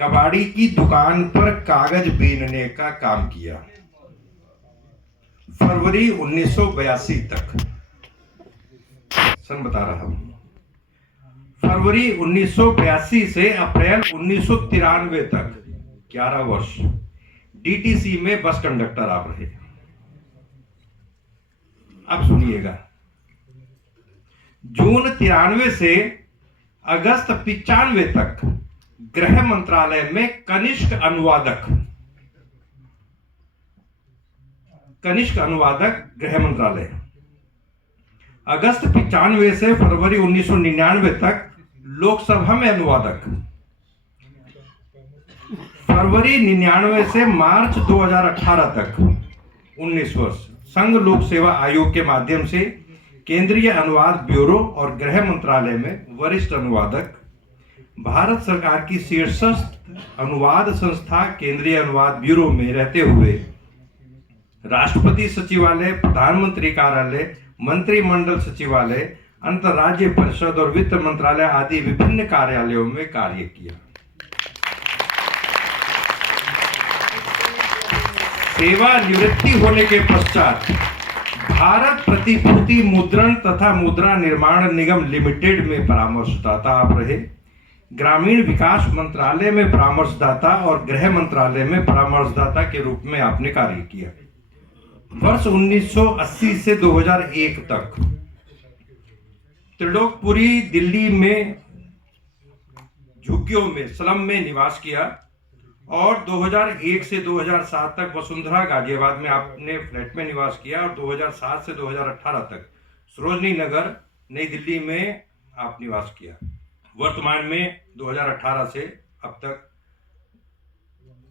कबाड़ी की दुकान पर कागज बीनने का काम किया। फरवरी 1982 तक, सन बता रहा हूं, फरवरी 1982 से अप्रैल 1993 तक 11 वर्ष डीटीसी में बस कंडक्टर आप रहे। अब सुनिएगा, जून 93 से अगस्त 95 तक गृह मंत्रालय में कनिष्ठ अनुवादक गृह मंत्रालय। अगस्त 95 से फरवरी 1999 तक लोकसभा में अनुवादक। फरवरी 99 से मार्च 2018 तक 19 वर्ष संघ लोक सेवा आयोग के माध्यम से केंद्रीय अनुवाद ब्यूरो और गृह मंत्रालय में वरिष्ठ अनुवादक। भारत सरकार की शीर्षस्थ अनुवाद संस्था केंद्रीय अनुवाद ब्यूरो में रहते हुए राष्ट्रपति सचिवालय, प्रधानमंत्री कार्यालय, मंत्रिमंडल सचिवालय, अंतर्राज्य परिषद और वित्त मंत्रालय आदि विभिन्न कार्यालयों में कार्य किया। सेवा निवृत्ति होने के पश्चात भारत प्रतिभूति मुद्रण तथा मुद्रा निर्माण निगम लिमिटेड में परामर्शदाता आप रहे। ग्रामीण विकास मंत्रालय में परामर्शदाता और गृह मंत्रालय में परामर्शदाता के रूप में आपने कार्य किया। वर्ष 1980 से 2001 तक त्रिलोकपुरी दिल्ली में झुग्गियों में स्लम में निवास किया और 2001 से 2007 तक वसुंधरा गाजियाबाद में आपने फ्लैट में निवास किया और 2007 से 2018 तक सरोजनी नगर नई दिल्ली में आप निवास किया। वर्तमान में 2018 से अब तक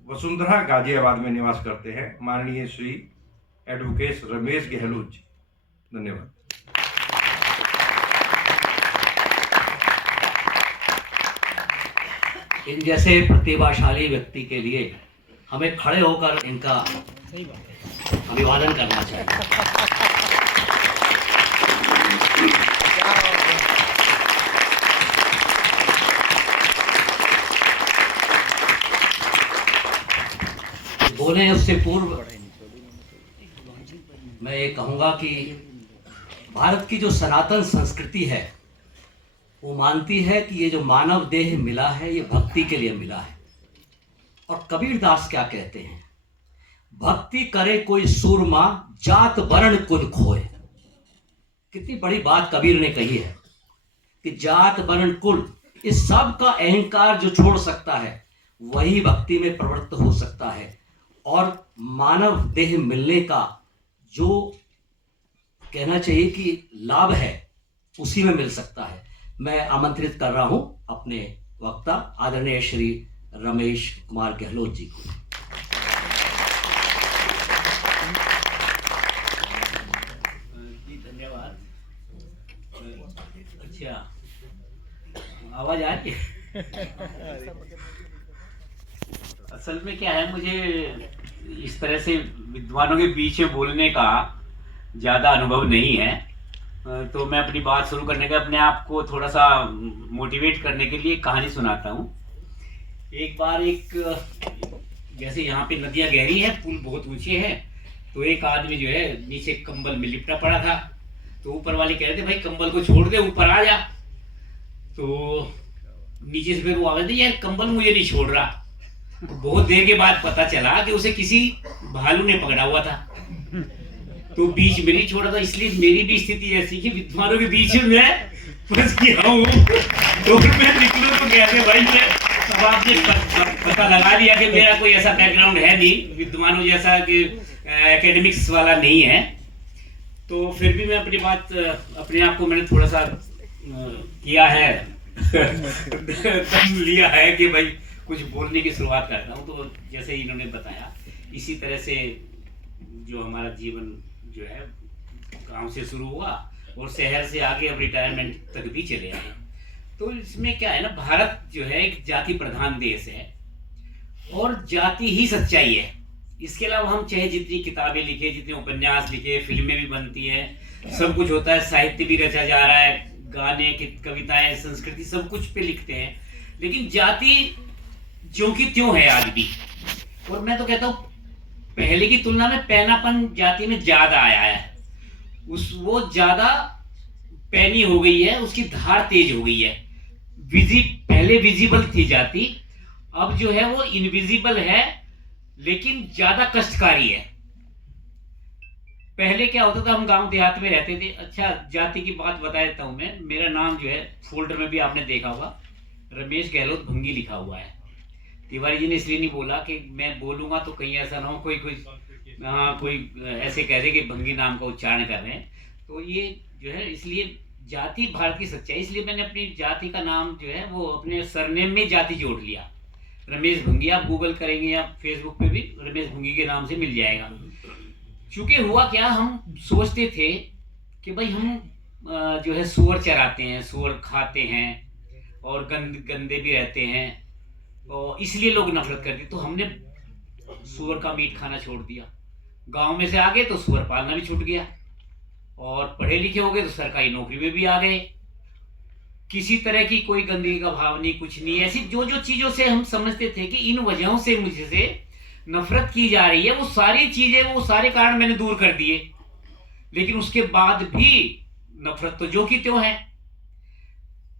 वसुंधरा गाजियाबाद में निवास करते हैं माननीय श्री एडवोकेट रमेश गहलोत जी। धन्यवाद। इन जैसे प्रतिभाशाली व्यक्ति के लिए हमें खड़े होकर इनका अभिवादन करना चाहिए। बोले उससे पूर्व मैं ये कहूँगा कि भारत की जो सनातन संस्कृति है वो मानती है कि ये जो मानव देह मिला है ये भक्ति के लिए मिला है। और कबीरदास क्या कहते हैं, भक्ति करे कोई सूरमा जात वर्ण कुल खोए। कितनी बड़ी बात कबीर ने कही है कि जात वर्ण कुल इस सब का अहंकार जो छोड़ सकता है वही भक्ति में प्रवृत्त हो सकता है और मानव देह मिलने का जो कहना चाहिए कि लाभ है उसी में मिल सकता है। मैं आमंत्रित कर रहा हूं अपने वक्ता आदरणीय श्री रमेश कुमार गहलोत जी को। धन्यवाद। अच्छा, आवाज आ रही है? असल में क्या है, मुझे इस तरह से विद्वानों के बीच में बोलने का ज़्यादा अनुभव नहीं है, तो मैं अपनी बात शुरू करने का अपने आप को थोड़ा सा मोटिवेट करने के लिए कहानी सुनाता हूँ। एक बार जैसे यहाँ पे नदियाँ गहरी हैं, पुल बहुत ऊंचे हैं, तो एक आदमी जो है नीचे कंबल में लिपटा पड़ा था। तो ऊपर वाले कह रहे थे भाई कंबल को छोड़ दे, ऊपर आ जा। तो नीचे से फिर वो आवाज दी, यार कंबल मुझे नहीं छोड़ रहा। बहुत देर के बाद पता चला कि उसे किसी भालू ने पकड़ा हुआ था, तो बीच में नहीं छोड़ा था। इसलिए मेरी भी स्थिति ऐसी कि विद्वानों के बीच में मैं फंस गया हूँ। तो मैं निकलूं तो कहते भाई मैं, अब आपने पता लगा लिया कि मेरा कोई ऐसा बैकग्राउंड है नहीं विद्वानों जैसा कि एकेडमिक्स वाला नहीं है। तो फिर भी मैं अपनी बात अपने आप को मैंने थोड़ा सा किया है दम लिया है कि भाई कुछ बोलने की शुरुआत करता हूँ। तो जैसे इन्होंने बताया इसी तरह से जो हमारा जीवन जो है गांव से शुरू हुआ और शहर से आगे अब रिटायरमेंट तक भी चले आए। तो इसमें क्या है ना, भारत जो है एक जाति प्रधान देश है और जाति ही सच्चाई है। इसके अलावा हम चाहे जितनी किताबें लिखे, जितने उपन्यास लिखे, फिल्में भी बनती हैं, सब कुछ होता है, साहित्य भी रचा जा रहा है, गाने, कविताएं, संस्कृति सब कुछ पे लिखते हैं, लेकिन जाति ज्यों की त्यों है आज भी। और मैं तो कहता हूँ पहले की तुलना में पैनापन जाति में ज्यादा आया है, वो ज्यादा पैनी हो गई है, उसकी धार तेज हो गई है। पहले विजिबल थी जाति, अब जो है वो इनविजिबल है, लेकिन ज्यादा कष्टकारी है। पहले क्या होता था, हम गांव देहात में रहते थे। अच्छा, जाति की बात बता देता हूं मैं। मेरा नाम जो है फोल्डर में भी आपने देखा होगा, रमेश गहलोत भंगी लिखा हुआ है। तिवारी जी ने इसलिए नहीं बोला कि मैं बोलूंगा तो कहीं ऐसा ना हो कोई ऐसे कह दे कि भंगी नाम का उच्चारण कर रहे हैं। तो ये जो है, इसलिए जाति भारत की सच्चाई, इसलिए मैंने अपनी जाति का नाम जो है वो अपने सरनेम में जाति जोड़ लिया, रमेश भंगी। आप गूगल करेंगे या फेसबुक पे भी रमेश भंगी के नाम से मिल जाएगा। चूंकि हुआ क्या, हम सोचते थे कि भाई हम जो है सुअर चराते हैं, सुअर खाते हैं और गंदे भी रहते हैं, और इसलिए लोग नफरत करते। तो हमने सुअर का मीट खाना छोड़ दिया। गांव में से आ गए तो सुअर पालना भी छूट गया, और पढ़े लिखे हो गए तो सरकारी नौकरी में भी आ गए। किसी तरह की कोई गंदगी का भाव नहीं, कुछ नहीं। ऐसी जो जो चीजों से हम समझते थे कि इन वजहों से मुझसे नफरत की जा रही है, वो सारी चीजें, वो सारे कारण मैंने दूर कर दिए। लेकिन उसके बाद भी नफरत तो जो की त्यों है।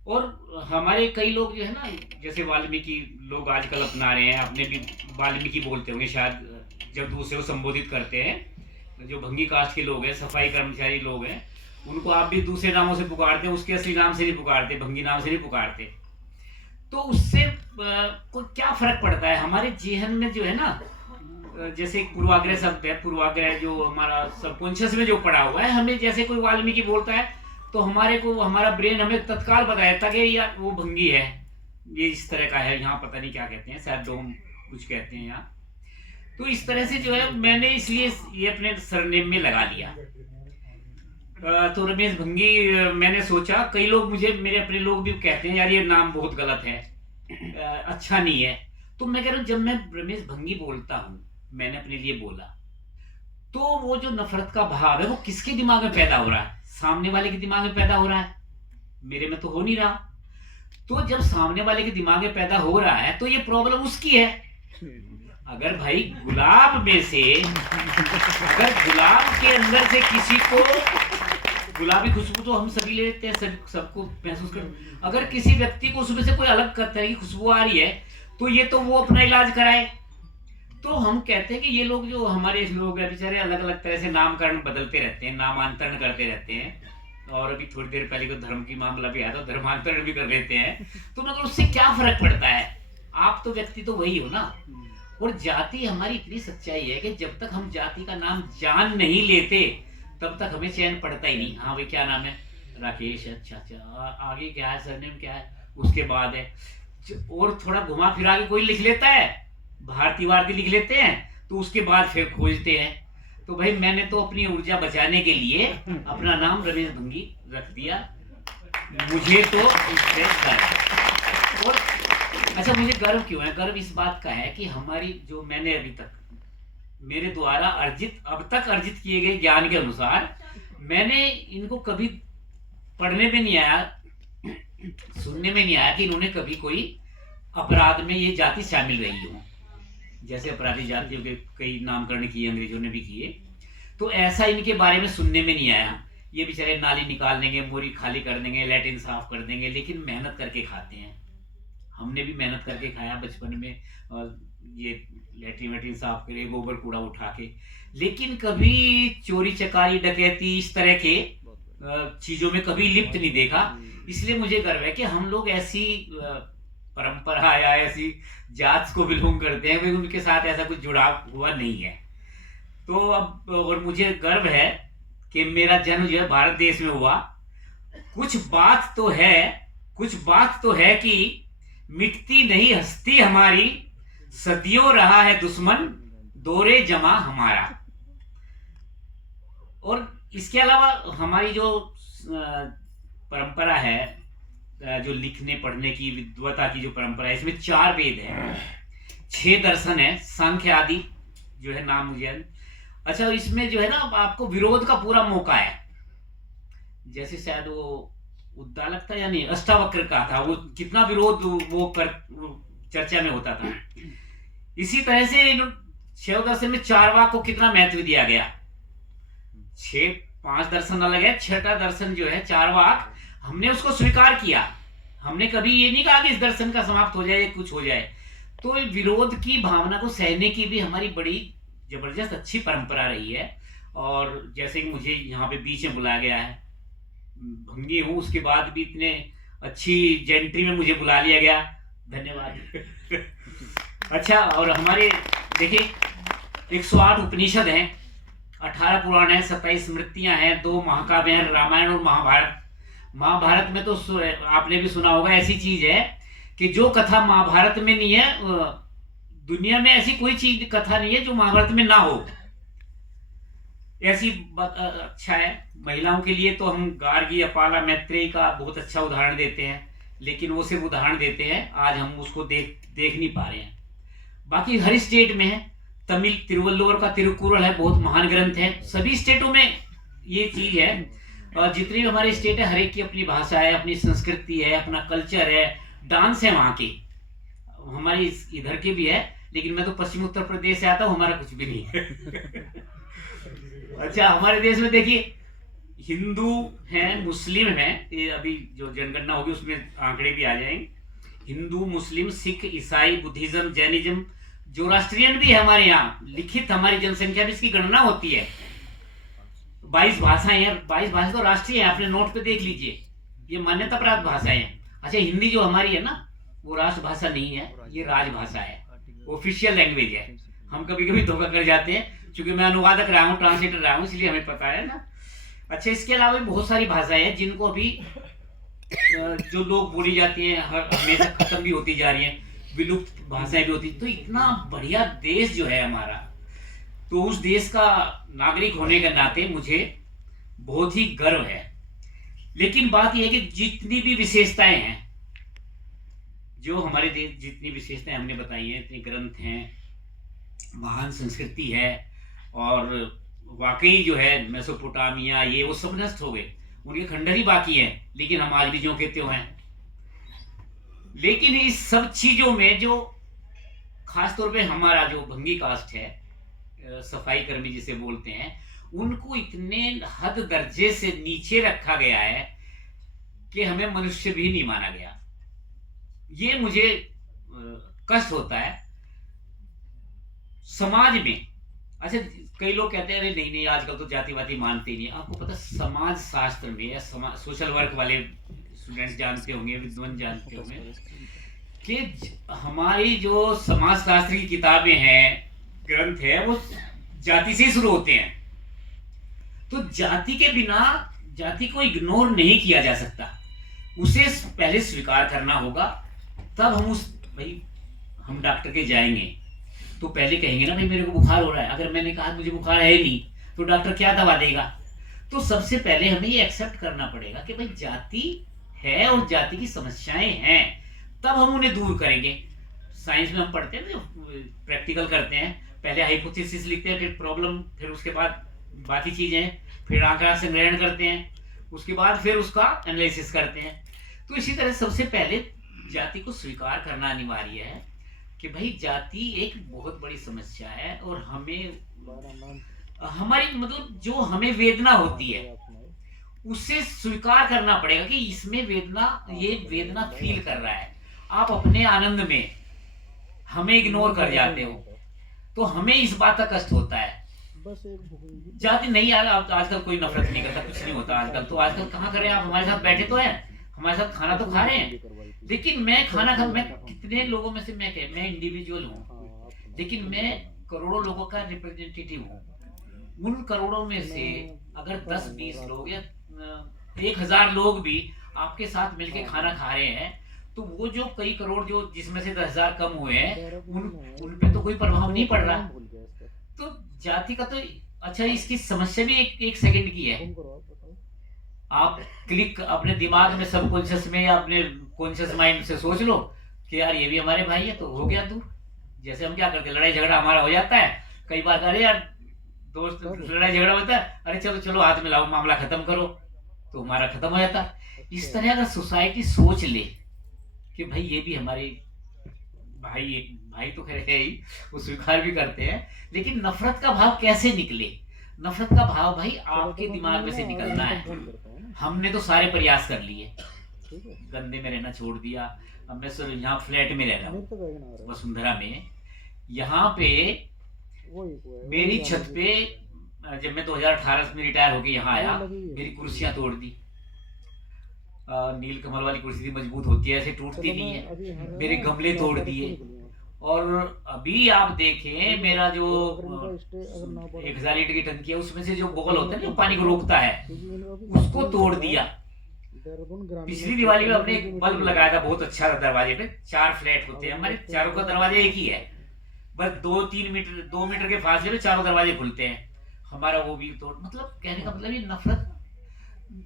और हमारे कई लोग जो है ना, जैसे वाल्मीकि लोग आजकल अपना रहे हैं, अपने भी वाल्मीकि बोलते होंगे शायद जब दूसरे को संबोधित करते हैं। जो भंगी कास्ट के लोग हैं, सफाई कर्मचारी लोग हैं, उनको आप भी दूसरे नामों से पुकारते हैं, उसके असली नाम से नहीं पुकारते, भंगी नाम से नहीं पुकारते। तो उससे कोई क्या फर्क पड़ता है हमारे जेहन में जो है ना, जैसे पूर्वाग्रह शब्द है, पूर्वाग्रह जो हमारा सबकॉन्शियस में जो पड़ा हुआ है, हमें जैसे कोई वाल्मीकि बोलता है तो हमारे को, हमारा ब्रेन हमें तत्काल बता देता कि यार वो भंगी है, ये इस तरह का है, यहाँ पता नहीं क्या कहते हैं, शायद डोम कुछ कहते हैं यहाँ। तो इस तरह से जो है मैंने इसलिए ये अपने सरनेम में लगा लिया। तो रमेश भंगी मैंने सोचा, कई लोग मुझे, मेरे अपने लोग भी कहते हैं यार ये नाम बहुत गलत है, अच्छा नहीं है। तो मैं कह रहा हूँ जब मैं रमेश भंगी बोलता हूँ, मैंने अपने लिए बोला, तो वो जो नफरत का भाव है वो किसके दिमाग में पैदा हो रहा है? सामने वाले के दिमाग में पैदा हो रहा है, मेरे में तो हो नहीं रहा। तो जब सामने वाले के दिमाग में पैदा हो रहा है तो ये प्रॉब्लम उसकी है। अगर भाई गुलाब में से, अगर गुलाब के अंदर से किसी को गुलाबी खुशबू तो हम सभी लेते हैं, सबको महसूस कर, अगर किसी व्यक्ति को उसमें से कोई अलग तरह की खुशबू आ रही है तो ये तो वो अपना इलाज कराए। तो हम कहते हैं कि ये लोग जो हमारे लोग हैं बेचारे अलग अलग तरह से नामकरण बदलते रहते हैं, नामांतरण करते रहते हैं। और अभी थोड़ी देर पहले को धर्म की मामला भी आया तो धर्मांतरण भी कर लेते हैं। तो मगर उससे क्या फर्क पड़ता है? आप तो व्यक्ति तो वही हो ना। और जाति हमारी इतनी सच्चाई है कि जब तक हम जाति का नाम जान नहीं लेते तब तक हमें चैन पड़ता ही नहीं। हाँ भाई क्या नाम है? राकेश। अच्छा अच्छा, आगे क्या है, सरनेम क्या है? उसके बाद है, और थोड़ा घुमा फिरा के कोई लिख लेता है, भारती वारती लिख लेते हैं, तो उसके बाद फिर खोजते हैं। तो भाई मैंने तो अपनी ऊर्जा बचाने के लिए अपना नाम रमेश भंगी रख दिया। मुझे तो इससे गर्व। और अच्छा, मुझे गर्व क्यों है? गर्व इस बात का है कि हमारी जो, मैंने अभी तक मेरे द्वारा अब तक अर्जित किए गए ज्ञान के अनुसार, मैंने इनको कभी पढ़ने में नहीं आया, सुनने में नहीं आया कि इन्होंने कभी कोई अपराध में ये जाति शामिल रही हो। जैसे अपराधी जातियों के कई नामकरण किए, अंग्रेजों ने भी किए, तो ऐसा इनके बारे में सुनने में नहीं आया। ये बेचारे नाली निकाल देंगे, मोरी खाली कर देंगे, लैट्रिन साफ कर देंगे, लेकिन मेहनत करके खाते हैं। हमने भी मेहनत करके खाया बचपन में, और ये लैट्रिन वैट्रिन साफ करे, गोबर कूड़ा उठा के, लेकिन कभी चोरी चकारी डकैती इस तरह के चीजों में कभी लिप्त नहीं देखा। इसलिए मुझे गर्व है कि हम लोग ऐसी परंपरा या ऐसी जात को बिलोंग करते हैं, उनके साथ ऐसा कुछ जुड़ाव हुआ नहीं है। तो अब, और मुझे गर्व है कि मेरा जन्म जो है भारत देश में हुआ। कुछ बात तो है कि मिटती नहीं हस्ती हमारी, सदियों रहा है दुश्मन दौरे जमा हमारा। और इसके अलावा हमारी जो परंपरा है, जो लिखने पढ़ने की, विद्वता की जो परंपरा है, इसमें 4 वेद है, 6 दर्शन है, सांख्य आदि जो है नाम मुझे। अच्छा, इसमें जो है ना आपको विरोध का पूरा मौका है। जैसे शायद वो उद्दालक था, यानी अष्टावक्र का था, वो कितना विरोध वो चर्चा में होता था। इसी तरह से शैव दर्शन में चारवाक को कितना महत्व दिया गया। 5 दर्शन अलग है, छठा दर्शन जो है चारवाक, हमने उसको स्वीकार किया। हमने कभी ये नहीं कहा कि इस दर्शन का समाप्त हो जाए, कुछ हो जाए। तो विरोध की भावना को सहने की भी हमारी बड़ी जबरदस्त अच्छी परंपरा रही है। और जैसे कि मुझे यहाँ पे बीच में बुलाया गया है, भंगी हूँ, उसके बाद भी इतने अच्छी जेंट्री में मुझे बुला लिया गया, धन्यवाद। अच्छा, और हमारे देखिए 108 उपनिषद हैं, 18 पुराण हैं, 27 स्मृतियां हैं, 2 महाकाव्य हैं, रामायण और महाभारत। महाभारत में तो आपने भी सुना होगा, ऐसी चीज है कि जो कथा महाभारत में नहीं है, दुनिया में ऐसी कोई चीज कथा नहीं है जो महाभारत में ना हो। ऐसी अच्छा है। महिलाओं के लिए तो हम गार्गी, अपाला, मैत्रेयी का बहुत अच्छा उदाहरण देते हैं, लेकिन वो सिर्फ उदाहरण देते हैं, आज हम उसको देख नहीं पा रहे हैं। बाकी हर स्टेट में है। तमिल तिरुवल्लुवर का तिरुकुरल है, बहुत महान ग्रंथ है। सभी स्टेटों में ये चीज है। और जितनी भी हमारे स्टेट है, हर एक की अपनी भाषा है, अपनी संस्कृति है, अपना कल्चर है, डांस है वहाँ की। हमारी इधर की भी है, लेकिन मैं तो पश्चिम उत्तर प्रदेश से आता हूँ, हमारा कुछ भी नहीं है। अच्छा, हमारे देश में देखिए हिंदू हैं, मुस्लिम हैं, ये अभी जो जनगणना होगी उसमें आंकड़े भी आ जाएंगे। हिंदू, मुस्लिम, सिख, ईसाई, बुद्धिज्म, जैनिज्म, जोरास्ट्रियन भी है हमारे यहाँ। लिखित हमारी जनसंख्या भी इसकी गणना होती है। 22 भाषाएं हैं। 22 भाषा तो राष्ट्रीय है, अपने नोट पे देख लीजिए, ये मान्यता प्राप्त भाषाएं हैं। अच्छा, हिंदी जो हमारी है ना, वो राष्ट्रभाषा नहीं है, ये राजभाषा है, ऑफिशियल लैंग्वेज है। हम कभी कभी धोखा कर जाते हैं, क्योंकि मैं अनुवादक रहा हूँ, ट्रांसलेटर रहा हूँ, इसलिए हमें पता है ना। अच्छा, इसके अलावा भी बहुत सारी भाषाएं हैं जिनको अभी जो लोग बोली जाती हैं, हमेशा खत्म भी होती जा रही हैं, विलुप्त भाषाएं भी होती। तो इतना बढ़िया देश जो है हमारा, तो उस देश का नागरिक होने के नाते मुझे बहुत ही गर्व है। लेकिन बात यह है कि जितनी भी विशेषताएं हैं, जो हमारे देश, जितनी विशेषताएं हमने बताई हैं, इतने ग्रंथ हैं, महान संस्कृति है, और वाकई जो है मेसोपोटामिया ये वो सब नष्ट हो गए, उनके खंडहर ही बाकी हैं, लेकिन हम आज भी जो कहते हो हैं। लेकिन इस सब चीजों में जो खासतौर पे हमारा जो भंगी कास्ट है, सफाई कर्मी जिसे बोलते हैं, उनको इतने हद दर्जे से नीचे रखा गया है कि हमें मनुष्य भी नहीं माना गया। ये मुझे कष्ट होता है समाज में। अच्छा, कई लोग कहते हैं अरे नहीं नहीं, आजकल तो जातिवादी मानते ही नहीं। आपको पता, समाज शास्त्र में या सोशल वर्क वाले स्टूडेंट जानते होंगे, विद्वान जानते होंगे कि हमारी जो समाज शास्त्र की किताबें हैं, ग्रंथ है, वो जाति से शुरू होते हैं। तो जाति के बिना जाति को इग्नोर नहीं किया जा सकता, उसे पहले स्वीकार करना होगा, तब हम भाई हम डॉक्टर के जाएंगे तो पहले कहेंगे ना, भाई मेरे को बुखार हो रहा है। अगर मैंने कहा मुझे बुखार है नहीं, तो डॉक्टर क्या दवा देगा? तो सबसे पहले हमें ये एक्सेप्ट करना पड़ेगा कि भाई जाति है और जाति की समस्याएं हैं, तब हम उन्हें दूर करेंगे। साइंस में हम पढ़ते हैं ना, प्रैक्टिकल करते हैं, पहले हाइपोथेसिस लिखते हैं, फिर प्रॉब्लम, फिर उसके बाद बाकी चीजें, फिर आंकड़ा संग्रहण करते हैं, उसके बाद फिर उसका एनालिसिस करते हैं। तो इसी तरह सबसे पहले जाति को स्वीकार करना अनिवार्य है कि भाई जाति एक बहुत बड़ी समस्या है, और हमें हमारी मतलब जो हमें वेदना होती है उसे स्वीकार करना पड़ेगा कि इसमें वेदना, ये वेदना फील कर रहा है। आप अपने आनंद में हमें इग्नोर कर जाते हो, तो हमें इस बात का कष्ट होता है। जाति नहीं, यार आजकल कोई नफरत नहीं करता, कुछ नहीं होता आजकल। तो आजकल कहाँ करें, आप हमारे साथ बैठे तो हैं, हमारे साथ खाना तो खा रहे हैं, लेकिन मैं खाना खा, मैं कितने लोगों में से मैं इंडिविजुअल हूँ, लेकिन मैं करोड़ों लोगों का रिप्रेजेंटेटिव हूँ। उन करोड़ों में से अगर 10-20 लोग या 1000 लोग भी आपके साथ मिलके खाना खा रहे हैं, तो वो जो कई करोड़ जो जिसमें से 10,000 कम हुए हैं, उन पे तो कोई प्रभाव नहीं पड़ रहा। तो जाति का तो अच्छा, इसकी समस्या भी एक सेकंड की है। आप क्लिक अपने दिमाग में, सबकॉन्शियस में या अपने कॉन्शियस माइंड से सोच लो कि यार ये भी हमारे भाई है, तो हो गया दूर। जैसे हम क्या करते हैं, लड़ाई झगड़ा हमारा हो जाता है कई बार, अरे यार दोस्त लड़ाई झगड़ा होता है, अरे चलो चलो हाथ मिलाओ, मामला खत्म करो, तो हमारा खत्म हो जाता है। इस तरह अगर सोसाइटी सोच ले कि भाई ये भी हमारे भाई तो खैर है ही, वो स्वीकार भी करते हैं, लेकिन नफरत का भाव कैसे निकले? नफरत का भाव भाई आपके दिमाग में से निकलना है। हमने तो सारे प्रयास कर लिए, गंदे में रहना छोड़ दिया। अब मैं सर यहाँ फ्लैट में रह रहा हूँ वसुंधरा में। यहाँ पे मेरी छत पे जब मैं 2018 में रिटायर होके यहाँ आया, मेरी कुर्सियां तोड़ दी। नील कमल वाली कुर्सी थी, मजबूत होती है, ऐसे टूटती नहीं है। मेरे गमले तोड़ दिए। और अभी आप देखें, मेरा जो 1000 लीटर की टंकी है, उसमें से जो बॉल होता है ना, जो पानी को रोकता है, उसको तोड़ दिया। पिछली दिवाली में हमने एक बल्ब लगाया था, बहुत अच्छा था। दरवाजे पे 4 फ्लैट होते हैं हमारे, चारों का दरवाजा एक ही है, बस 2 मीटर के फासले में चारों दरवाजे खुलते हैं। हमारा वो भी तोड़, मतलब कहने का मतलब ये नफरत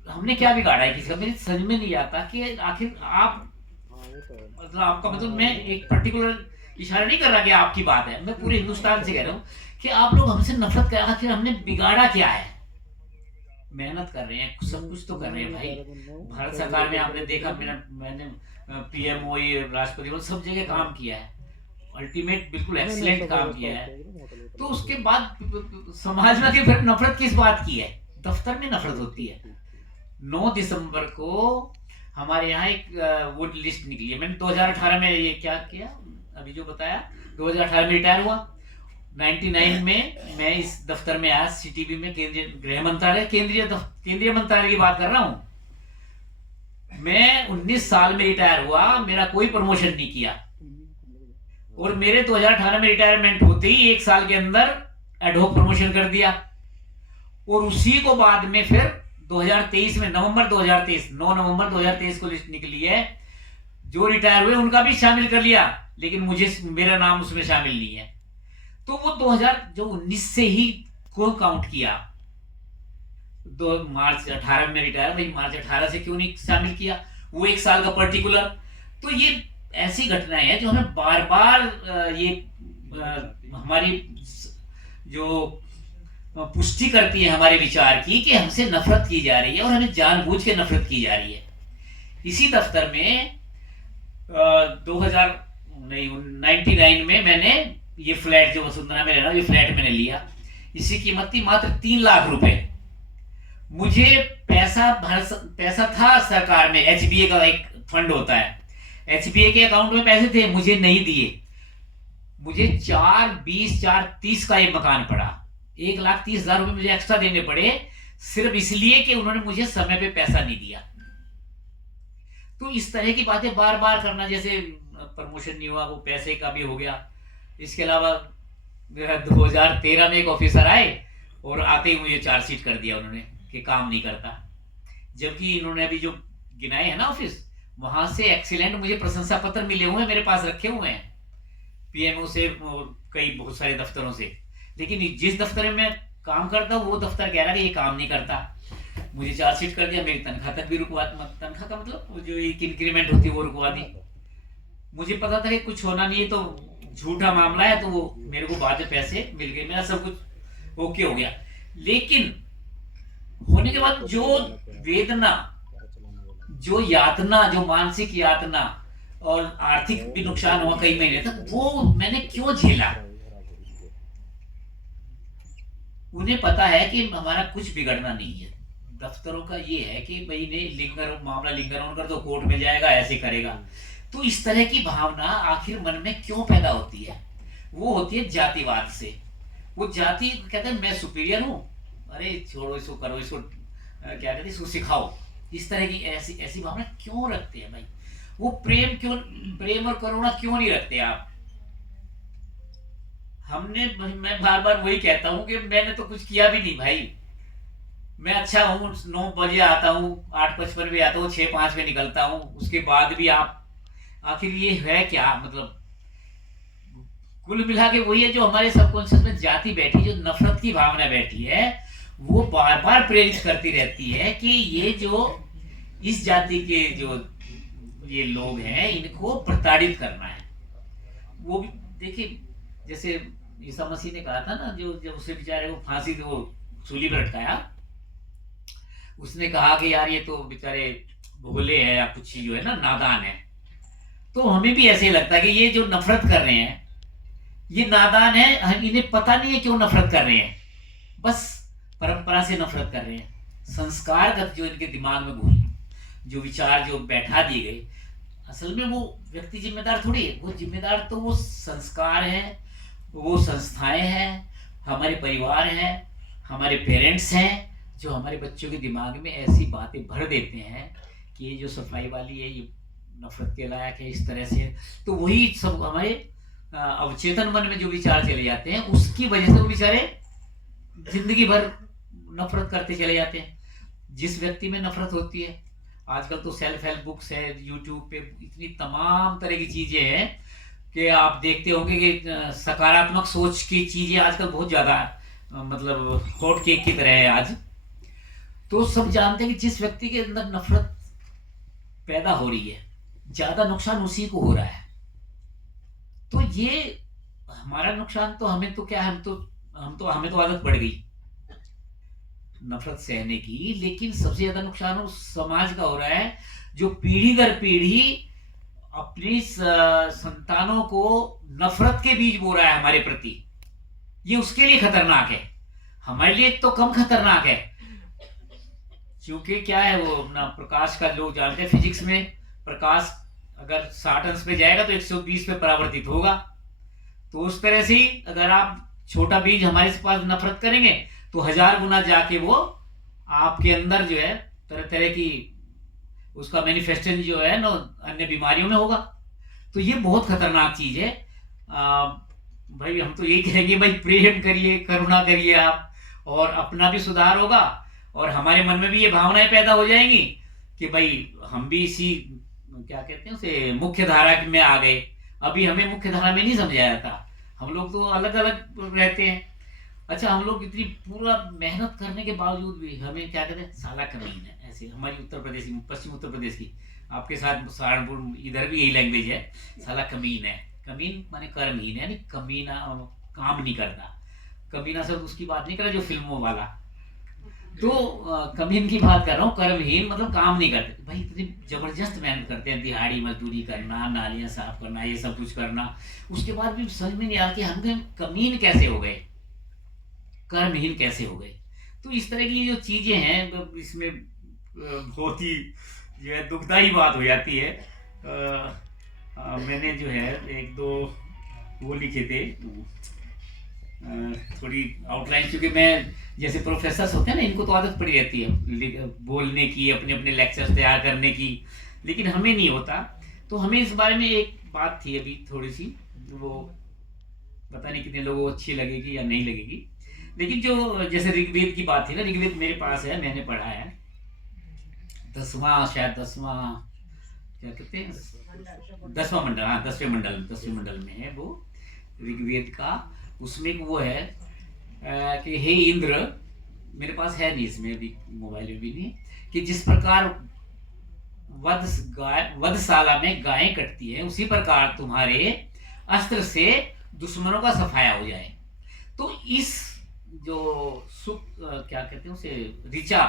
हमने क्या बिगाड़ा है किसी का? मेरे समझ में नहीं आता कि आखिर आप, मतलब आपका मतलब, मैं एक पर्टिकुलर इशारा नहीं कर रहा कि आपकी बात है, मैं पूरे हिंदुस्तान से कह रहा हूँ कि आप लोग हमसे नफरत कर, आखिर हमने बिगाड़ा क्या है? मेहनत कर रहे हैं, सब कुछ तो कर रहे हैं भाई। भारत सरकार में आपने देखा, मैंने पीएमओ, राष्ट्रपति वो सब जगह काम किया है, अल्टीमेट बिल्कुल एक्सीलेंट काम किया है। तो उसके बाद समाज में फिर नफरत किस बात की है? दफ्तर में नफरत होती है। 9 दिसंबर को हमारे यहाँ एक वो लिस्ट निकली है। मैंने 2018 में ये क्या किया, अभी जो बताया, 2018 में रिटायर हुआ। 99 में मैं इस दफ्तर में आया, सीटीबी में, केंद्रीय गृह मंत्रालय, केंद्रीय मंत्रालय की बात कर रहा हूं। मैं 19 साल में रिटायर हुआ, मेरा कोई प्रमोशन नहीं किया। और मेरे 2018 में रिटायरमेंट होते ही 1 साल के अंदर एडहॉक प्रमोशन कर दिया। और उसी को बाद में फिर 2023 में, नवंबर 2023, 9 नवंबर 2023 को लिस्ट निकली है, जो रिटायर हुए उनका भी शामिल कर लिया, लेकिन मेरा नाम उसमें शामिल नहीं है। तो वो 2019 से ही को काउंट किया। मार्च 18 में रिटायर, भाई मार्च 18 से क्यों नहीं शामिल किया? वो 1 साल का पर्टिकुलर। तो ये ऐसी घटनाएं हैं जो हमें बार बार ये हमारी जो पुष्टि करती है हमारे विचार की, कि हमसे नफरत की जा रही है और हमें जानबूझ के नफरत की जा रही है। इसी दफ्तर में 99 में मैंने ये फ्लैट, जो वसुंधरा में रहना, ये फ्लैट मैंने लिया। इसकी कीमत थी मात्र 3 लाख रुपए। मुझे पैसा था सरकार में, एचबीए का एक फंड होता है, एचबीए के अकाउंट में पैसे थे, मुझे नहीं दिए। मुझे 4,20,4,30 का ये मकान पड़ा। 1,30,000 रुपए मुझे एक्स्ट्रा देने पड़े, सिर्फ इसलिए कि उन्होंने मुझे समय पे पैसा नहीं दिया। तो इस तरह की बातें बार बार करना, जैसे प्रमोशन नहीं हुआ, वो पैसे का भी हो गया। इसके अलावा 2013 में एक ऑफिसर आए और आते ही मुझे चार्जशीट कर दिया उन्होंने कि काम नहीं करता। जबकि इन्होंने अभी जो गिनाए हैं ना ऑफिस, वहां से एक्सीलेंट मुझे प्रशंसा पत्र मिले हुए हैं, मेरे पास रखे हुए हैं, पीएमओ से, बहुत सारे दफ्तरों से। लेकिन जिस दफ्तर में मैं काम करता हूँ, वो दफ्तर कह रहा है कि ये काम नहीं करता। मुझे चार्जशीट कर दिया, मेरी तनख्वाह तक भी रुकवा, तनख्वाह का मतलब जो एक इंक्रीमेंट होती है वो रुकवा दी। मुझे पता था कि कुछ होना नहीं है, तो झूठा मामला है, तो वो मेरे को बाद में पैसे मिल गए, मेरा सब कुछ ओके हो गया। लेकिन होने के बाद जो वेदना, जो यातना, जो मानसिक यातना और आर्थिक भी नुकसान हुआ कई महीने तक, वो मैंने क्यों झेला? उन्हें पता है कि हमारा कुछ बिगड़ना नहीं है। दफ्तरों का ये है कि भाई ने मामला लिंगर ऑन कर दो, कोर्ट में जाएगा, ऐसे करेगा। तो इस तरह की भावना आखिर मन में क्यों पैदा होती है? वो होती है जातिवाद से। वो जाति कहते हैं मैं सुपीरियर हूं, अरे छोड़ो इसको, करो इसको, क्या कहते हैं, इसको सिखाओ। इस तरह की ऐसी भावना क्यों रखते हैं भाई? वो प्रेम और करुणा क्यों नहीं रखते आप? मैं बार बार वही कहता हूं कि मैंने तो कुछ किया भी नहीं भाई। मैं अच्छा हूँ, 9 बजे आता हूँ, 8:55 पे आता हूँ, 6:05 पे निकलता हूँ। उसके बाद भी आप, आखिर ये है क्या? मतलब कुल मिला के वही है जो हमारे सबकॉन्शियस में जाति बैठी, जो नफरत की भावना बैठी है, वो बार बार प्रेरित करती रहती है कि ये जो इस जाति के जो ये लोग हैं, इनको प्रताड़ित करना है। वो भी देखिए, जैसे ईसा मसीह ने कहा था ना, जो जब उसे बेचारे को फांसी वो सूली पर लटकाया, उसने कहा कि यार ये तो बेचारे भोले हैं या कुछ जो है ना, नादान है। तो हमें भी ऐसे ही लगता है कि ये जो नफरत कर रहे हैं ये नादान है, हम इन्हें पता नहीं है क्यों नफरत कर रहे हैं, बस परंपरा से नफरत कर रहे हैं। संस्कारगत जो इनके दिमाग में घूम, जो विचार जो बैठा दिए गए, असल में वो व्यक्ति जिम्मेदार थोड़ी है, वो जिम्मेदार तो वो संस्कार है, वो संस्थाएं हैं, हमारे परिवार हैं, हमारे पेरेंट्स हैं, जो हमारे बच्चों के दिमाग में ऐसी बातें भर देते हैं कि ये जो सफाई वाली है ये नफरत के लायक है, इस तरह से। तो वही सब हमारे अवचेतन मन में जो विचार चले जाते हैं, उसकी वजह से वो बेचारे जिंदगी भर नफरत करते चले जाते हैं। जिस व्यक्ति में नफरत होती है, आजकल तो सेल्फ हेल्प बुक्स है, यूट्यूब पे इतनी तमाम तरह की चीजें हैं कि आप देखते होंगे कि सकारात्मक सोच की चीजें आजकल बहुत ज्यादा मतलब हॉट केक की तरह है आज। तो सब जानते हैं कि जिस व्यक्ति के अंदर नफरत पैदा हो रही है, ज्यादा नुकसान उसी को हो रहा है। तो ये हमारा नुकसान तो हमें तो क्या है, हमें तो आदत पड़ गई नफरत सहने की, लेकिन सबसे ज्यादा नुकसान उस समाज का हो रहा है जो पीढ़ी दर पीढ़ी अपनी संतानों को नफरत के बीज बो रहा है हमारे प्रति। ये उसके लिए खतरनाक है, हमारे लिए तो कम खतरनाक है, क्योंकि क्या है वो अपना प्रकाश का लोग जानते हैं फिजिक्स में, प्रकाश अगर 60 अंश पे जाएगा तो 120 पे परावर्तित होगा। तो उस तरह से ही अगर आप छोटा बीज हमारे पास नफरत करेंगे तो 1000 गुना जाके वो आपके अंदर जो है तरह तरह की उसका मैनिफेस्टेशन जो है ना अन्य बीमारियों में होगा। तो ये बहुत खतरनाक चीज है। भाई हम तो यही कहेंगे, भाई प्रेम करिए, करुणा करिए आप, और अपना भी सुधार होगा और हमारे मन में भी ये भावनाएं पैदा हो जाएंगी कि भाई हम भी इसी क्या कहते हैं उसे मुख्य धारा में आ गए। अभी हमें मुख्य धारा में नहीं समझाया था, हम लोग तो अलग अलग रहते हैं। अच्छा, हम लोग इतनी पूरा मेहनत करने के बावजूद भी हमें क्या कहते हैं, साला कमीन है। ऐसे हमारी उत्तर प्रदेश की, पश्चिम उत्तर प्रदेश की, आपके साथ सहारनपुर इधर भी यही लैंग्वेज है, साला कमीन है। कमीन माने कर्महीन है, यानी कमीना काम नहीं करता। कमीना सब उसकी बात नहीं कर रहा जो फिल्मों वाला, तो कमीन की बात कर रहा हूँ। कर्महीन मतलब काम नहीं करते। भाई इतनी जबरदस्त मेहनत करते हैं, दिहाड़ी मजदूरी करना, नालियां साफ करना, ये सब कुछ करना, उसके बाद भी समझ में नहीं आ कि हम कमीन कैसे हो गए, कर्महीन कैसे हो गए। तो इस तरह की जो चीजें हैं इसमें बहुत ही जो है दुखदाई बात हो जाती है। मैंने जो है 1-2 वो लिखे थे, थोड़ी आउटलाइन, क्योंकि मैं जैसे प्रोफेसर्स होते हैं ना, इनको तो आदत पड़ी रहती है बोलने की, अपने अपने लेक्चर्स तैयार करने की, लेकिन हमें नहीं होता। तो हमें इस बारे में एक बात थी अभी थोड़ी सी, वो पता नहीं कितने लोगों को अच्छी लगेगी या नहीं लगेगी, लेकिन जो जैसे ऋग्वेद की बात थी ना, ऋग्वेद मेरे पास है, मैंने पढ़ा है, 10वां क्या कहते हैं 10वां मंडल, हाँ 10वें मंडल में है वो ऋग्वेद का। उसमें वो है कि हे इंद्र, मेरे पास है नहीं इसमें अभी, मोबाइल में भी नहीं, कि जिस प्रकार वधशाला में गायें कटती हैं, उसी प्रकार तुम्हारे अस्त्र से दुश्मनों का सफाया हो जाए। तो इस जो क्या कहते हैं उसे ऋचा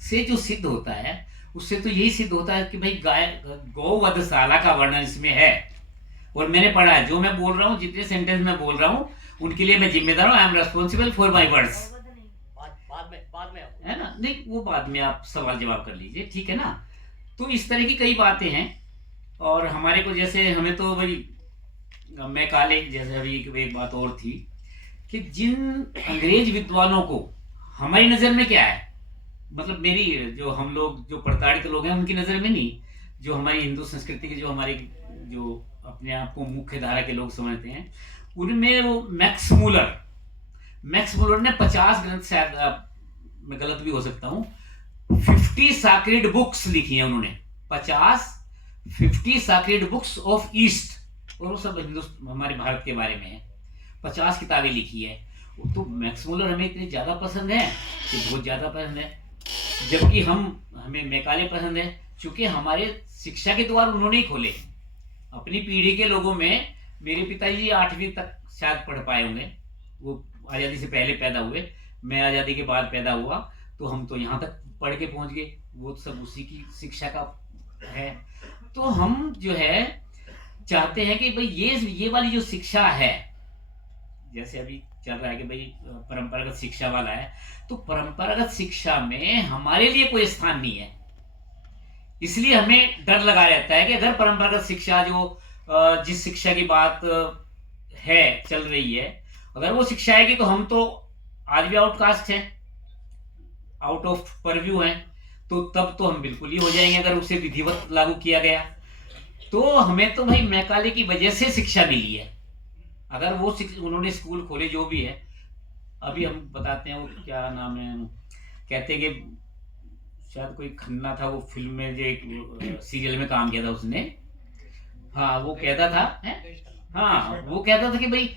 से जो सिद्ध होता है, उससे तो यही सिद्ध होता है कि भाई गौ वधशाला का वर्णन इसमें है। और मैंने पढ़ा है, जो मैं बोल रहा हूँ, जितने सेंटेंस मैं बोल रहा हूँ उनके लिए मैं जिम्मेदार हूँ। I am responsible for my words. बाद में है ना, नहीं वो बाद में आप सवाल जवाब कर लीजिए, ठीक है ना। तो इस तरह की कई बातें हैं। और हमारे को जैसे हमें तो भाई मैकाले जैसे अभी एक बात और थी कि जिन अंग्रेज विद्वानों को हमारी नजर में क्या है, मतलब मेरी जो हम लोग जो प्रताड़ित लोग हैं उनकी नजर में नहीं, जो हमारी हिंदू संस्कृति के जो हमारे जो अपने आप को मुख्य धारा के लोग समझते हैं, उनमें वो मैक्स मूलर ने 50 ग्रंथ, शायद मैं गलत भी हो सकता हूँ, 50 सैक्रेड बुक्स लिखी हैं उन्होंने, 50 सैक्रेड बुक्स ऑफ ईस्ट, और वो सब हमारे भारत के बारे में है, 50 किताबें लिखी है। तो मैक्स मूलर हमें इतने ज्यादा पसंद है कि बहुत ज्यादा पसंद है, जबकि हमें मैकाले पसंद है, क्योंकि हमारे शिक्षा के द्वार उन्होंने ही खोले। अपनी पीढ़ी के लोगों में मेरे पिताजी 8वीं तक शायद पढ़ पाए होंगे, वो आज़ादी से पहले पैदा हुए, मैं आज़ादी के बाद पैदा हुआ, तो हम तो यहाँ तक पढ़ के पहुँच गए, वो सब उसी की शिक्षा का है। तो हम जो है चाहते हैं कि भाई ये वाली जो शिक्षा है, जैसे अभी चल रहा है कि भाई परंपरागत शिक्षा वाला है, तो परंपरागत शिक्षा में हमारे लिए कोई स्थान नहीं है। इसलिए हमें डर लगा रहता है कि अगर परंपरागत शिक्षा जो जिस शिक्षा की बात है चल रही है, अगर वो शिक्षा आएगी तो हम तो आज भी आउटकास्ट हैं, आउट ऑफ परव्यू हैं, तो तब तो हम बिल्कुल ही हो जाएंगे अगर उसे विधिवत लागू किया गया। तो हमें तो भाई मैकाले की वजह से शिक्षा मिली है। अगर वो उन्होंने स्कूल खोले जो भी है, अभी हम बताते हैं वो क्या नाम है, कहते हैं कि शायद कोई खन्ना था, वो फिल्म में जो एक सीरियल में काम किया था उसने, हाँ वो कहता था हाँ वो कहता था कि भाई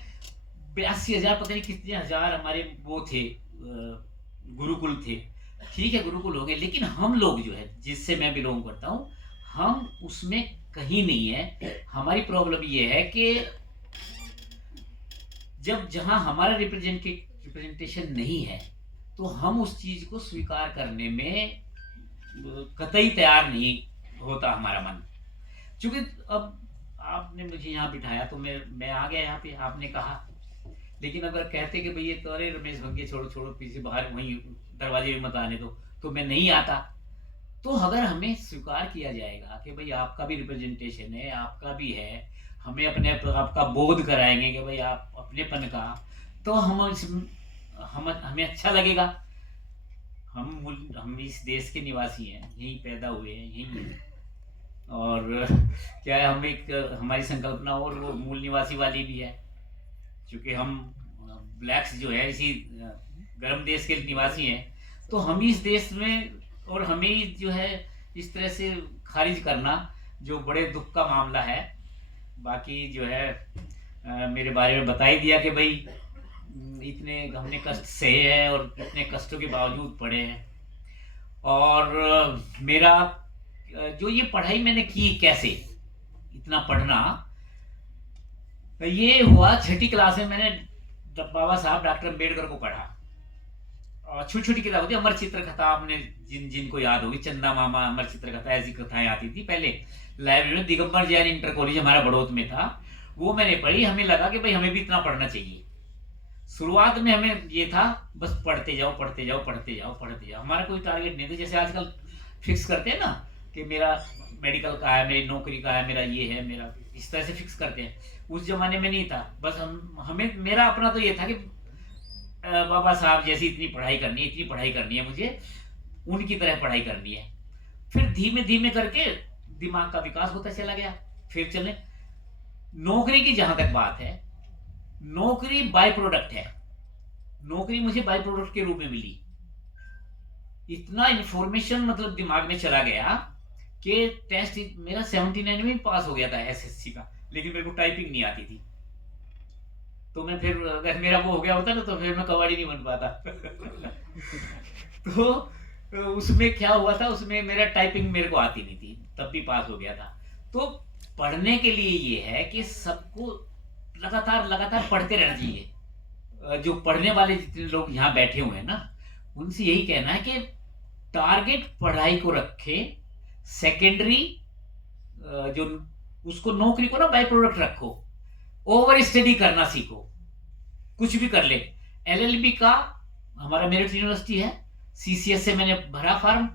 82,000 पता नहीं कितने हजार हमारे वो थे गुरुकुल थे। ठीक है गुरुकुल हो गए, लेकिन हम लोग जो है जिससे मैं बिलोंग करता हूँ, हम उसमें कहीं नहीं है। हमारी प्रॉब्लम ये है कि जब जहां हमारा रिप्रेजेंटेशन नहीं है तो हम उस चीज को स्वीकार करने में कतई तैयार नहीं होता हमारा मन। क्योंकि अब आपने मुझे यहाँ बिठाया तो मैं आ गया यहाँ पे, आपने कहा, लेकिन अगर कहते कि भाई ये तो अरे रमेश भंगे छोड़ो छोड़ो पीछे बाहर वहीं दरवाजे में मत आने दो, तो मैं नहीं आता। तो अगर हमें स्वीकार किया जाएगा कि भाई आपका भी रिप्रेजेंटेशन है, आपका भी है, हमें अपने आपका बोध कराएंगे कि भाई आप अपनेपन का, तो हमें अच्छा लगेगा। हम इस देश के निवासी हैं, यहीं पैदा हुए हैं, यहीं हैं। और क्या है, हम एक हमारी संकल्पना और वो मूल निवासी वाली भी है, क्योंकि हम ब्लैक्स जो है इसी गर्म देश के निवासी हैं। तो हम इस देश में, और हमें जो है इस तरह से खारिज करना जो बड़े दुख का मामला है। बाकी जो है मेरे बारे में बता ही दिया कि भाई इतने हमने कष्ट सहे हैं और इतने कष्टों के बावजूद पढ़े हैं। और मेरा जो ये पढ़ाई मैंने की, कैसे इतना पढ़ना, ये हुआ 6ठी क्लास में मैंने बाबा साहब डॉक्टर अम्बेडकर को पढ़ा। और छोटी छोटी किताब होती है, अमर चित्र कथा, आपने जिनको याद होगी, चंदा मामा, अमर चित्र कथा, ऐसी कथाएं आती थी पहले लाइब्रेरी में। दिगंबर जैन इंटर कॉलेज हमारा बड़ौत में था, वो मैंने पढ़ी। हमें लगा कि भाई हमें भी इतना पढ़ना चाहिए। शुरुआत में हमें ये था बस पढ़ते जाओ पढ़ते जाओ पढ़ते जाओ पढ़ते जाओ, हमारा कोई टारगेट नहीं था। जैसे आजकल फिक्स करते हैं ना कि मेरा मेडिकल का है, मेरी नौकरी का है, मेरा ये है, मेरा इस तरह से फिक्स करते हैं। उस जमाने में नहीं था। बस हमें मेरा अपना तो ये था कि बाबा साहब जैसी इतनी पढ़ाई करनी है, मुझे उनकी तरह पढ़ाई करनी है। फिर धीमे धीमे करके दिमाग का विकास होता चला गया। फिर चले नौकरी की, जहां तक बात है, नौकरी बाय प्रोडक्ट है। नौकरी मुझे बाय प्रोडक्ट के रूप में मिली। इतना इंफॉर्मेशन मतलब दिमाग में चला गया कि टेस्ट मेरा 79 में पास हो गया था एसएससी का, लेकिन मेरे को टाइपिंग नहीं आती थी। तो मैं फिर, अगर मेरा वो हो गया होता ना, तो फिर मैं कबाड़ी नहीं बन पाता। तो उसमें क्या हुआ था, उसमें मेरा टाइपिंग मेरे को आती नहीं थी, तब भी पास हो गया था। तो पढ़ने के लिए ये है कि सबको लगातार पढ़ते रहना चाहिए। जो पढ़ने वाले जितने लोग यहाँ बैठे हुए हैं ना, उनसे यही कहना है कि टारगेट पढ़ाई को रखे, सेकेंडरी जो उसको नौकरी को ना बाय प्रोडक्ट रखो, ओवर स्टडी करना सीखो, कुछ भी कर ले। एलएलबी का हमारा मेरिट यूनिवर्सिटी है, सीसीएस से मैंने भरा फॉर्म,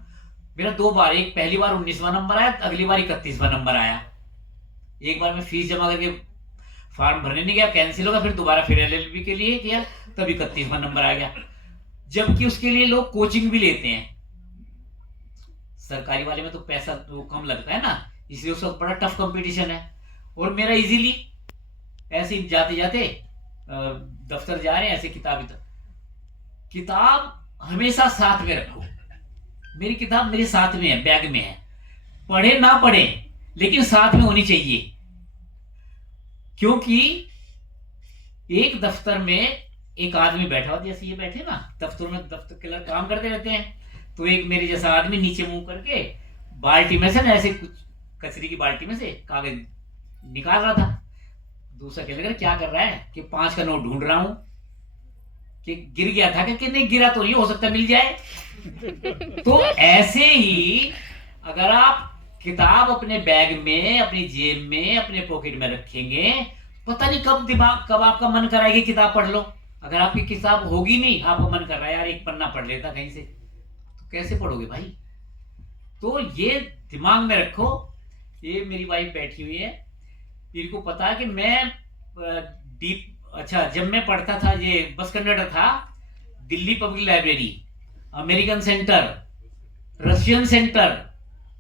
मेरा 2 बार, एक पहली बार 19वां नंबर आया, अगली बार 31वां नंबर आया। एक बार मैं फीस जमा करके फॉर्म भरने नहीं गया, कैंसिल हो गया, फिर दोबारा फिर एलएलबी के लिए किया, तब 31वां नंबर आ गया। जबकि उसके लिए लोग कोचिंग भी लेते हैं। सरकारी वाले में तो पैसा तो कम लगता है ना, इसलिए उसका बड़ा टफ कंपटीशन है। और मेरा इजीली ऐसे ही जाते जाते दफ्तर जा रहे हैं, ऐसे किताब हमेशा साथ में रखो। मेरी किताब मेरे साथ में है, बैग में है, पढ़े ना पढ़े लेकिन साथ में होनी चाहिए। क्योंकि एक दफ्तर में एक आदमी बैठा होता, जैसे ये बैठे ना दफ्तर में, दफ्तर के लोग काम करते रहते हैं, तो एक मेरे जैसा आदमी नीचे मुंह करके बाल्टी में से ना, ऐसे कुछ कचरे की बाल्टी में से कागज निकाल रहा था। दूसरा कहने लगा क्या कर रहा है, कि 5 का नोट ढूंढ रहा हूं, कि गिर गया था, कि नहीं गिरा तो नहीं, हो सकता मिल जाए। तो ऐसे ही अगर आप किताब अपने बैग में, अपनी जेब में, अपने पॉकेट में रखेंगे, पता नहीं कब आपका मन कराएगी किताब पढ़ लो। अगर आपकी किताब होगी नहीं, आपका मन कर रहा है यार एक पन्ना पढ़ लेता कहीं से, तो कैसे पढ़ोगे भाई? तो ये दिमाग में रखो। ये मेरी वाइफ बैठी हुई है, इनको पता है कि मैं जब मैं पढ़ता था, ये बस कंडक्टर था, Delhi public library, American centre, Russian centre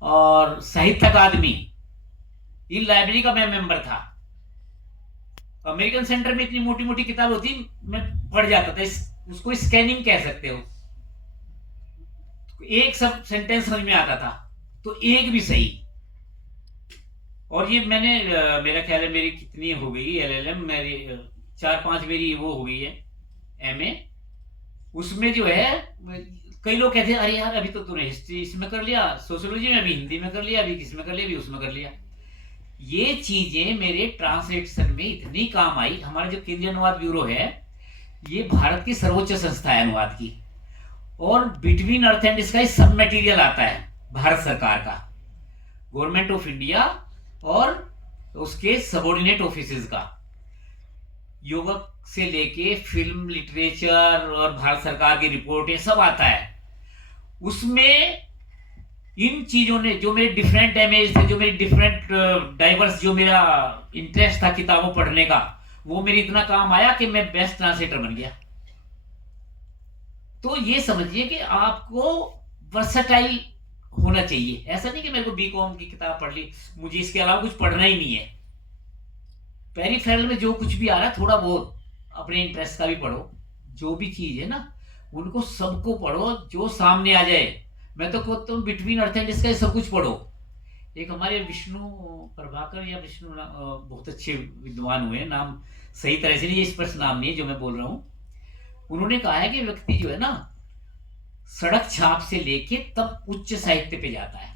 और साहित्य अकादमी, इन लाइब्रेरी का मैं मेंबर था। अमेरिकन सेंटर में इतनी मोटी मोटी किताब होती, मैं पढ़ जाता था। उसको स्कैनिंग कह सकते हो। एक सब सेंटेंस समझ में आता था, तो एक भी सही। और ये मैंने मेरा ख्याल है मेरी कितनी हो गई LLM, मेरी 4-5 मेरी वो हो गई है MA। उसमें जो है कई लोग कहते हैं अरे यार अभी तो तूने हिस्ट्री इसमें कर लिया, सोशियोलॉजी में, अभी हिंदी में कर लिया, अभी किसमें कर लिया, अभी उसमें कर लिया। ये चीजें मेरे ट्रांसलेशन में इतनी काम आई। हमारा जो केंद्रीय अनुवाद ब्यूरो है, ये भारत की सर्वोच्च संस्था है अनुवाद की, और बिटवीन अर्थ एंड स्काई सब मटेरियल आता है भारत सरकार का, गवर्नमेंट ऑफ इंडिया और उसके सबऑर्डिनेट ऑफिसेज का, योगक से लेके फिल्म, लिटरेचर और भारत सरकार की रिपोर्टें सब आता है। उसमें इन चीजों ने जो मेरे डिफरेंट इमेज थे, जो मेरी डिफरेंट डाइवर्स, जो मेरा इंटरेस्ट था किताबों पढ़ने का, वो मेरी इतना काम आया कि मैं बेस्ट ट्रांसलेटर बन गया। तो ये समझिए कि आपको वर्सेटाइल होना चाहिए। ऐसा नहीं कि मेरे को बीकॉम की किताब पढ़ ली, मुझे इसके अलावा कुछ पढ़ना ही नहीं है। पेरिफेरल में जो कुछ भी आ रहा है, थोड़ा बहुत अपने इंटरेस्ट का भी पढ़ो। जो भी चीज है ना, उनको सबको पढ़ो जो सामने आ जाए। मैं तो कहता हूँ बिटवीन अर्थ एंड स्काई सब कुछ पढ़ो। एक हमारे विष्णु प्रभाकर या विष्णु बहुत अच्छे विद्वान हुए, नाम सही तरह से नहीं, ये स्पष्ट नाम नहीं है जो मैं बोल रहा हूँ। उन्होंने कहा है कि व्यक्ति जो है ना, सड़क छाप से लेके तब उच्च साहित्य पे जाता है।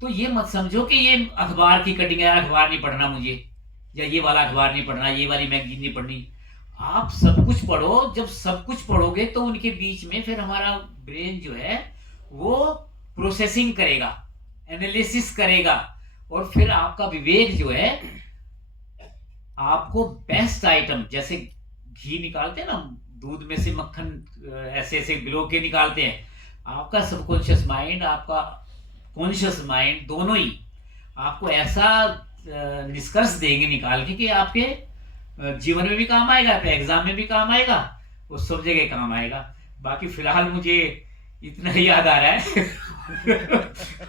तो ये मत समझो कि ये अखबार की कटिंग है, अखबार नहीं पढ़ना मुझे, या ये वाला अखबार नहीं पढ़ना, ये वाली मैगजीन नहीं पढ़नी। आप सब कुछ पढ़ो। जब सब कुछ पढ़ोगे तो उनके बीच में फिर हमारा ब्रेन जो है वो प्रोसेसिंग करेगा, एनालिसिस करेगा, और फिर आपका विवेक जो है आपको बेस्ट आइटम, जैसे घी निकालते हैं ना, दूध में से मक्खन ऐसे ऐसे गिलो के निकालते हैं, आपका सबकॉन्शियस माइंड, आपका कॉन्शियस माइंड, दोनों ही आपको ऐसा निष्कर्ष देंगे निकाल के कि आपके जीवन में भी काम आएगा, आपके एग्जाम में भी काम आएगा, वो सब जगह काम आएगा। बाकी फिलहाल मुझे इतना ही याद आ रहा है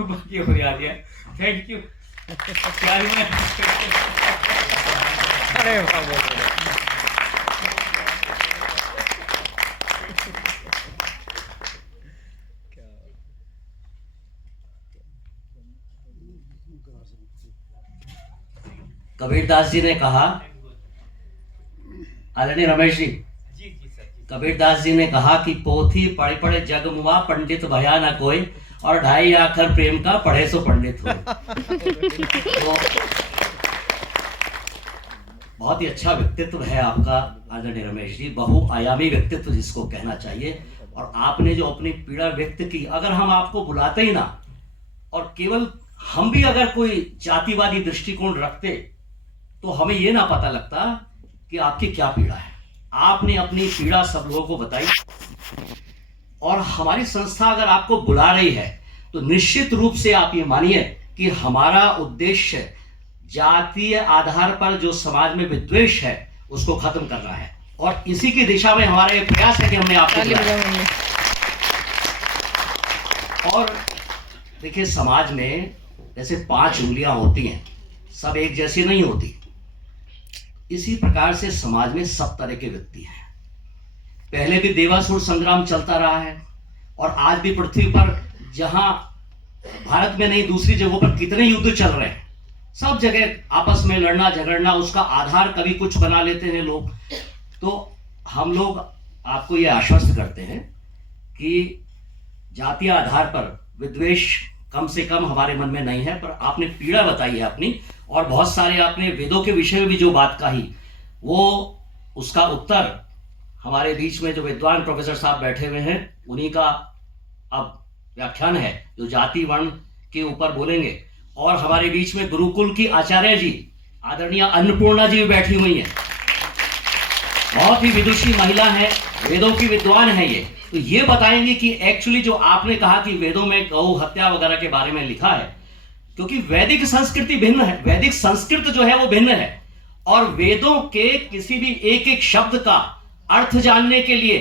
बाकी हो याद है। Thank you. अरे वाह, कबीरदास जी ने कहा, आदरणीय रमेश जी, कबीरदास जी ने कहा कि पोथी पढ़े पढ़े जग मुआ, पंडित भया न कोई, और 2.5 अक्षर प्रेम का पढ़े सो पंडित हो। तो बहुत ही अच्छा व्यक्तित्व है आपका आदरणीय रमेश जी, बहुआयामी व्यक्तित्व जिसको कहना चाहिए। और आपने जो अपनी पीड़ा व्यक्त की, अगर हम आपको बुलाते ही ना, और केवल हम भी अगर कोई जातिवादी दृष्टिकोण रखते, तो हमें यह ना पता लगता कि आपकी क्या पीड़ा है। आपने अपनी पीड़ा सब लोगों को बताई, और हमारी संस्था अगर आपको बुला रही है तो निश्चित रूप से आप ये मानिए कि हमारा उद्देश्य जातीय आधार पर जो समाज में विद्वेष है उसको खत्म करना है, और इसी की दिशा में हमारा ये प्रयास है कि हमने आपको बुलाया। और देखिए, समाज में जैसे 5 उंगलियां होती हैं, सब एक जैसी नहीं होती। इसी प्रकार से समाज में सब तरह के व्यक्ति हैं। पहले भी देवासुर संग्राम चलता रहा है, और आज भी पृथ्वी पर जहां भारत में नहीं दूसरी जगहों पर कितने युद्ध चल रहे हैं, सब जगह आपस में लड़ना झगड़ना, उसका आधार कभी कुछ बना लेते हैं लोग। तो हम लोग आपको ये आश्वस्त करते हैं कि जातीय आधार पर विद्वेष कम से कम हमारे मन में नहीं है। पर आपने पीड़ा बताई है अपनी, और बहुत सारे आपने वेदों के विषय में भी जो बात कही, वो उसका उत्तर हमारे बीच में जो विद्वान प्रोफेसर साहब बैठे हुए हैं, उन्हीं का अब व्याख्यान है, जो जाति वर्ण के ऊपर बोलेंगे। और हमारे बीच में गुरुकुल की आचार्य जी आदरणीय अन्नपूर्णा जी भी बैठी हुई हैं, बहुत ही विदुषी महिला है, वेदों की विद्वान है ये। तो ये बताएंगे कि एक्चुअली जो आपने कहा कि वेदों में गौ हत्या वगैरह के बारे में लिखा है, क्योंकि वैदिक संस्कृति भिन्न है, वैदिक संस्कृत जो है वो भिन्न है, और वेदों के किसी भी एक एक शब्द का अर्थ जानने के लिए